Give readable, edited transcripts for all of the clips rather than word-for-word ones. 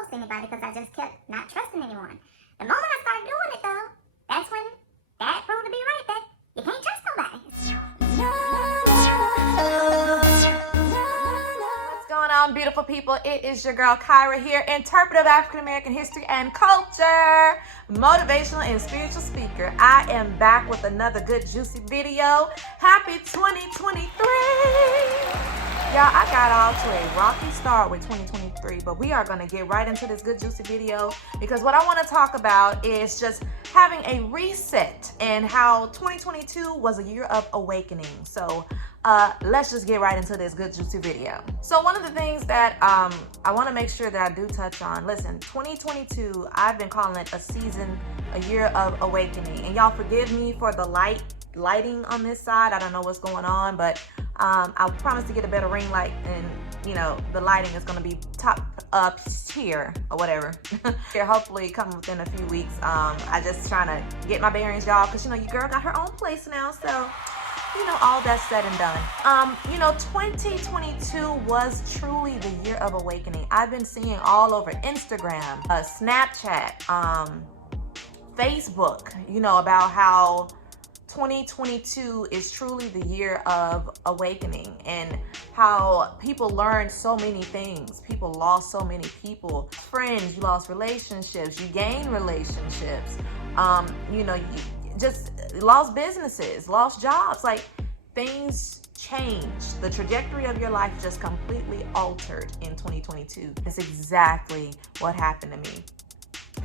ghost anybody because I just kept not trusting anyone. The moment I started doing it though, that's when that proved to be right, that you can't trust nobody. What's going on, beautiful people? It is your girl Kyra here, interpreter of African American history and culture, motivational and spiritual speaker. I am back with another good juicy video. Happy 2023! Y'all, I got off to a rocky start with 2023, but we are going to get right into this good juicy video because what I want to talk about is just having a reset and how 2022 was a year of awakening. So let's just get right into this good juicy video. So one of the things that I want to make sure that I do touch on, listen, 2022, I've been calling it a year of awakening. And y'all forgive me for the lighting on this side. I don't know what's going on, but I promise to get a better ring light, and you know the lighting is going to be top up here or whatever. Here, hopefully come within a few weeks. I just trying to get my bearings, y'all, because you know your girl got her own place now, so you know all that's said and done. You know, 2022 was truly the year of awakening. I've been seeing all over Instagram, Snapchat, Facebook, you know, about how 2022 is truly the year of awakening and how people learned so many things. People lost so many people, friends, you lost relationships, you gained relationships, you know, you just lost businesses, lost jobs, like things changed. The trajectory of your life just completely altered in 2022. It's exactly what happened to me.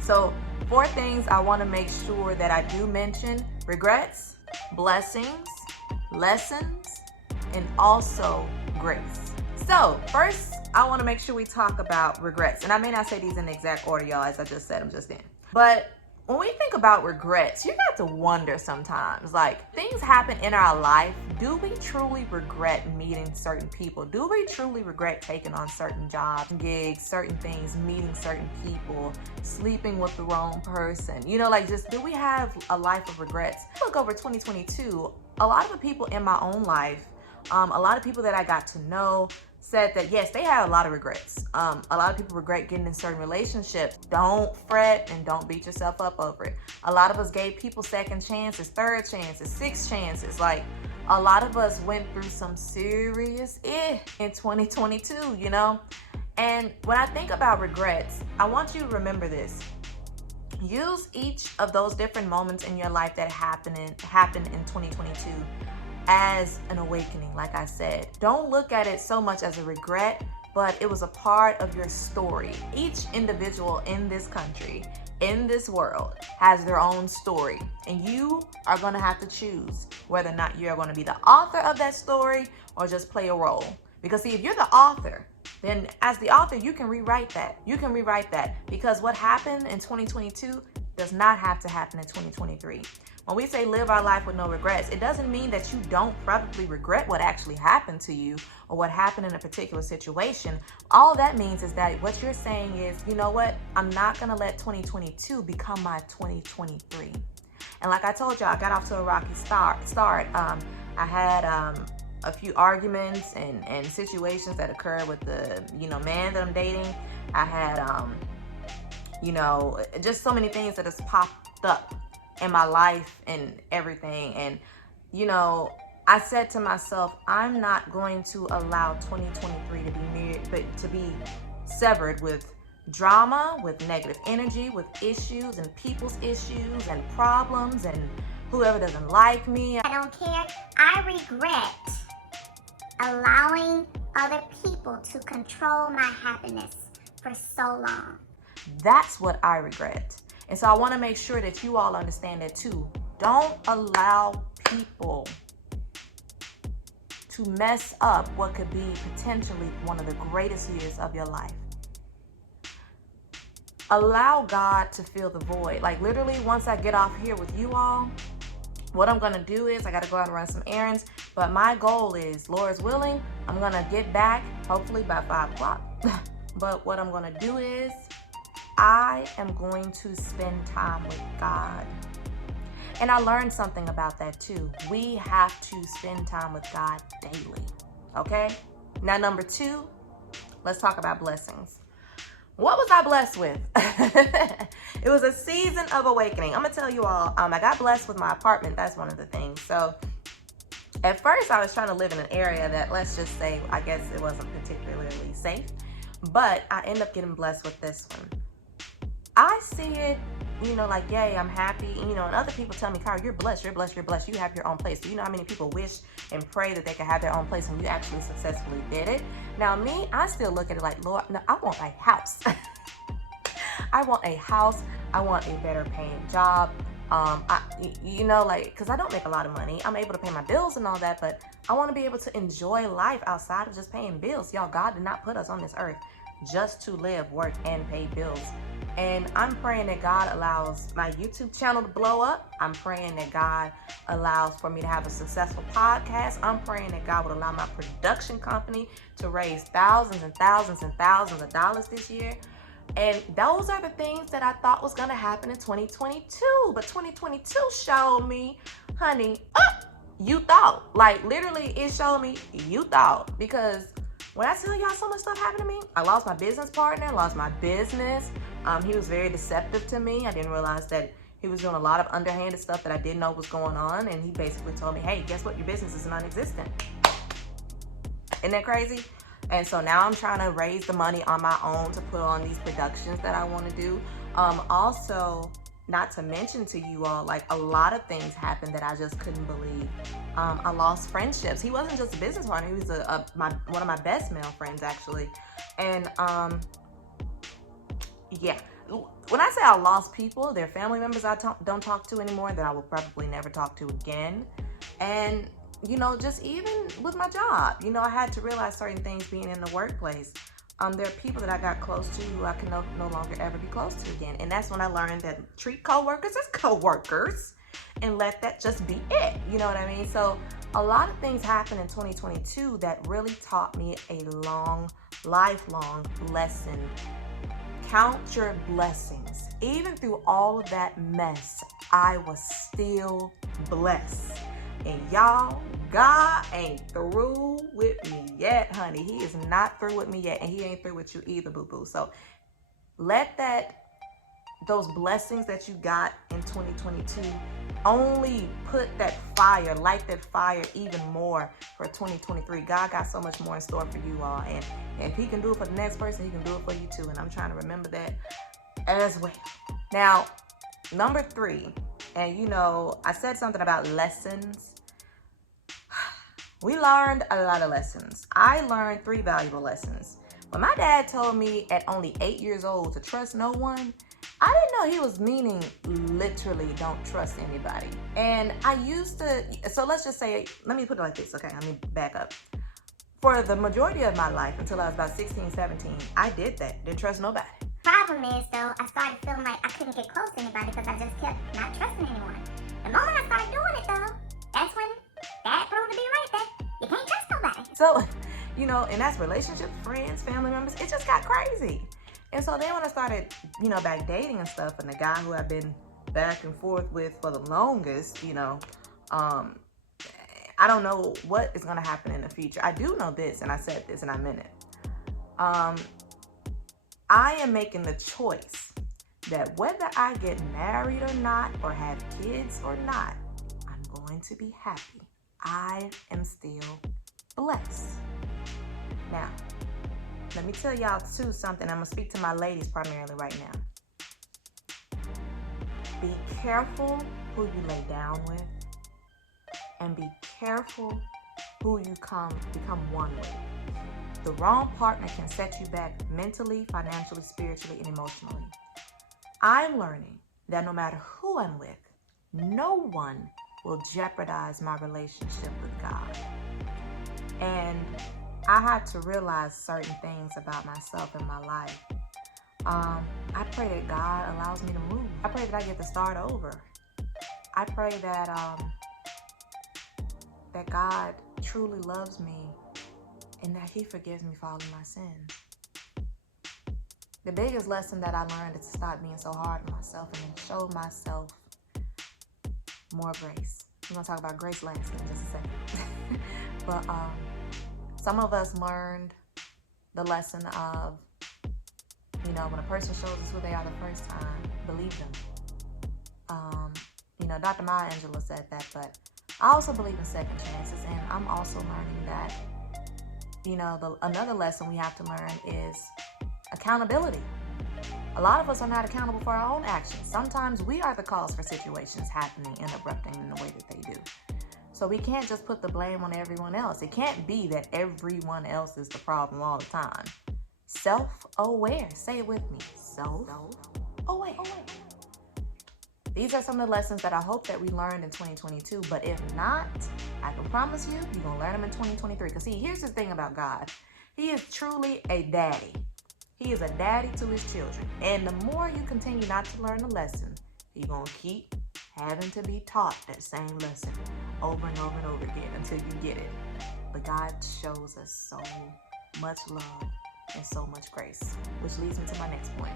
So 4 things I want to make sure that I do mention: regrets, blessings, lessons, and also grace. So first, I want to make sure we talk about regrets. And I may not say these in the exact order, y'all, as I just said them just then. But when we think about regrets, you got to wonder sometimes, like, things happen in our life. Do we truly regret meeting certain people? Do we truly regret taking on certain jobs, gigs, certain things, meeting certain people, sleeping with the wrong person? You know, like, just do we have a life of regrets? Look over 2022, a lot of the people in my own life, a lot of people that I got to know said that yes, they had a lot of regrets. A lot of people regret getting in certain relationships. Don't fret and don't beat yourself up over it. A lot of us gave people second chances, third chances, sixth chances. Like, a lot of us went through some serious in 2022, you know? And when I think about regrets, I want you to remember this. Use each of those different moments in your life that happened in 2022 as an awakening. Like I said, don't look at it so much as a regret, but it was a part of your story. Each individual in this country, in this world, has their own story, and you are going to have to choose whether or not you're going to be the author of that story or just play a role. Because see, if you're the author, then as the author, you can rewrite that. You can rewrite that, because what happened in 2022 does not have to happen in 2023. When we say live our life with no regrets, it doesn't mean that you don't probably regret what actually happened to you or what happened in a particular situation. All that means is that what you're saying is, you know what? I'm not going to let 2022 become my 2023. And like I told you, I got off to a rocky start. I had a few arguments and situations that occurred with the, you know, man that I'm dating. I had, you know, just so many things that has popped up in my life and everything. And you know, I said to myself, I'm not going to allow 2023 to be severed with drama, with negative energy, with issues and people's issues and problems and whoever doesn't like me. I don't care. I regret allowing other people to control my happiness for so long. That's what I regret. And so I want to make sure that you all understand that too. Don't allow people to mess up what could be potentially one of the greatest years of your life. Allow God to fill the void. Like, literally, once I get off here with you all, what I'm going to do is I got to go out and run some errands. But my goal is, Lord's willing, I'm going to get back hopefully by 5 o'clock. But what I'm going to do is I am going to spend time with God. And I learned something about that too. We have to spend time with God daily, okay? Now, number 2, let's talk about blessings. what was I blessed with? It was a season of awakening. I'm gonna tell you all, I got blessed with my apartment. That's one of the things. So at first I was trying to live in an area that, let's just say, I guess it wasn't particularly safe, but I ended up getting blessed with this one. I see it, like, yay, I'm happy, and other people tell me, Kyra, you're blessed, you have your own place. Do you know how many people wish and pray that they could have their own place and you actually successfully did it? Now me, I still look at it like, Lord, no, I want a house. I want a house, I want a better paying job, because I don't make a lot of money. I'm able to pay my bills and all that, but I want to be able to enjoy life outside of just paying bills. Y'all, God did not put us on this earth just to live, work, and pay bills. And I'm praying that God allows my YouTube channel to blow up. I'm praying that God allows for me to have a successful podcast. I'm praying that God would allow my production company to raise thousands and thousands and thousands of dollars this year. And those are the things that I thought was going to happen in 2022. But 2022 showed me, honey, you thought. Like, literally, it showed me you thought. Because when I tell y'all so much stuff happened to me, I lost my business partner, lost my business. He was very deceptive to me. I didn't realize that he was doing a lot of underhanded stuff that I didn't know was going on. And he basically told me, hey, guess what? Your business is non-existent. Isn't that crazy? And so now I'm trying to raise the money on my own to put on these productions that I want to do. Also, not to mention to you all, like, a lot of things happened that I just couldn't believe. I lost friendships. He wasn't just a business partner. He was one of my best male friends, actually. And yeah, when I say I lost people, they're family members I don't talk to anymore, that I will probably never talk to again. And just even with my job, I had to realize certain things being in the workplace. There are people that I got close to who I can no longer ever be close to again. And that's when I learned that treat coworkers as coworkers and let that just be it. You know what I mean? So a lot of things happened in 2022 that really taught me a lifelong lesson. Count your blessings. Even through all of that mess, I was still blessed. And y'all, God ain't through with me yet, honey. He is not through with me yet, and he ain't through with you either, boo-boo. So let those blessings that you got in 2022 only light that fire even more for 2023. God got so much more in store for you all. And if he can do it for the next person, he can do it for you too. And I'm trying to remember that as well. Now, number 3, and I said something about lessons. We learned a lot of lessons. I learned 3 valuable lessons. When my dad told me at only 8 years old to trust no one, I didn't know he was meaning literally don't trust anybody. And I used to, so let's just say, let me put it like this, okay? Let me back up. For the majority of my life, until I was about 16, 17, I did that. Didn't trust nobody. Problem is, though, I started feeling like I couldn't get close to anybody because I just kept not trusting anyone. The moment I started doing it, though, that's when that proved to be right, that you can't trust nobody. So, and that's relationships, friends, family members. It just got crazy. And so then when I started, back dating and stuff, and the guy who I've been back and forth with for the longest, I don't know what is going to happen in the future. I do know this, and I said this, and I meant it. I am making the choice that whether I get married or not, or have kids or not, I'm going to be happy. I am still blessed. Now, let me tell y'all too something. I'm going to speak to my ladies primarily right now. Be careful who you lay down with, and be careful who you become one with. The wrong partner can set you back mentally, financially, spiritually, and emotionally. I'm learning that no matter who I'm with, no one will jeopardize my relationship with God. And I had to realize certain things about myself and my life. I pray that God allows me to move. I pray that I get to start over. I pray that that God truly loves me and that he forgives me for all of my sins. The biggest lesson that I learned is to stop being so hard on myself and then show myself more grace. We're going to talk about grace last in just a second. But some of us learned the lesson of You know, when a person shows us who they are the first time, believe them. You know, Dr. Maya Angelou said that, but I also believe in second chances, and I'm also learning that, you know, another lesson we have to learn is accountability. A lot of us are not accountable for our own actions. Sometimes we are the cause for situations happening and erupting in the way that they do. So we can't just put the blame on everyone else. It can't be that everyone else is the problem all the time. Self-aware. Say it with me. Self-aware. These are some of the lessons that I hope that we learned in 2022. But if not, I can promise you, you're going to learn them in 2023. Because see, here's the thing about God. He is truly a daddy. He is a daddy to his children. And the more you continue not to learn the lesson, you're going to keep having to be taught that same lesson over and over and over again until you get it. But God shows us so much love and so much grace, which leads me to my next point.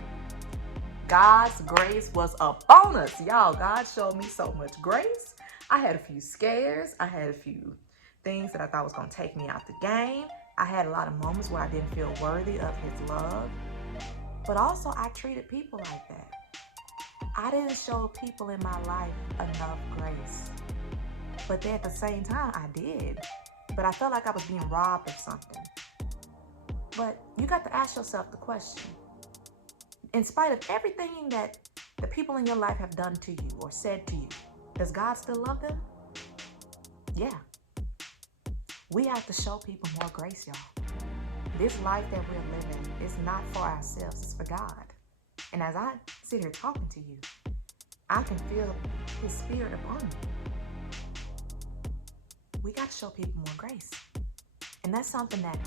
God's grace was upon us. Y'all, God showed me so much grace. I had a few scares. I had a few things that I thought was going to take me out the game. I had a lot of moments where I didn't feel worthy of his love. But also, I treated people like that. I didn't show people in my life enough grace. But then at the same time, I did. But I felt like I was being robbed of something. But you got to ask yourself the question. In spite of everything that the people in your life have done to you or said to you, does God still love them? Yeah. We have to show people more grace, y'all. This life that we're living is not for ourselves, it's for God. And as I sit here talking to you, I can feel his spirit upon me. We got to show people more grace. And that's something that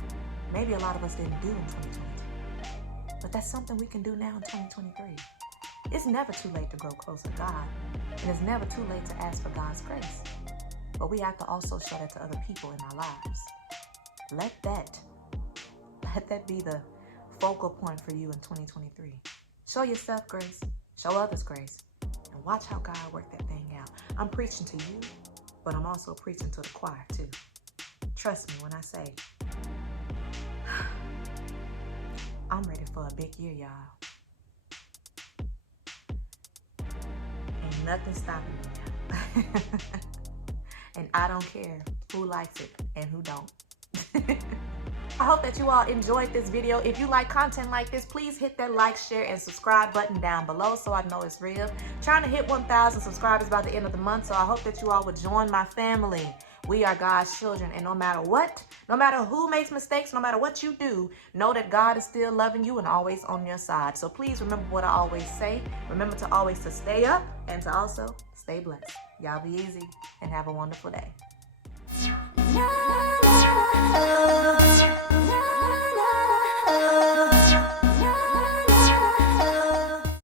maybe a lot of us didn't do in 2022. But that's something we can do now in 2023. It's never too late to grow closer to God. And it's never too late to ask for God's grace. But we have to also show that to other people in our lives. Let that be the focal point for you in 2023. Show yourself grace. Show others grace. And watch how God worked that thing out. I'm preaching to you, but I'm also preaching to the choir too. Trust me when I say, I'm ready for a big year, y'all. Ain't nothing stopping me now. And I don't care who likes it and who don't. I hope that you all enjoyed this video. If you like content like this, please hit that like, share, and subscribe button down below so I know it's real. Trying to hit 1,000 subscribers by the end of the month, so I hope that you all would join my family. We are God's children, and no matter what, no matter who makes mistakes, no matter what you do, know that God is still loving you and always on your side. So please remember what I always say. Remember to always to stay up and to also stay blessed. Y'all be easy and have a wonderful day.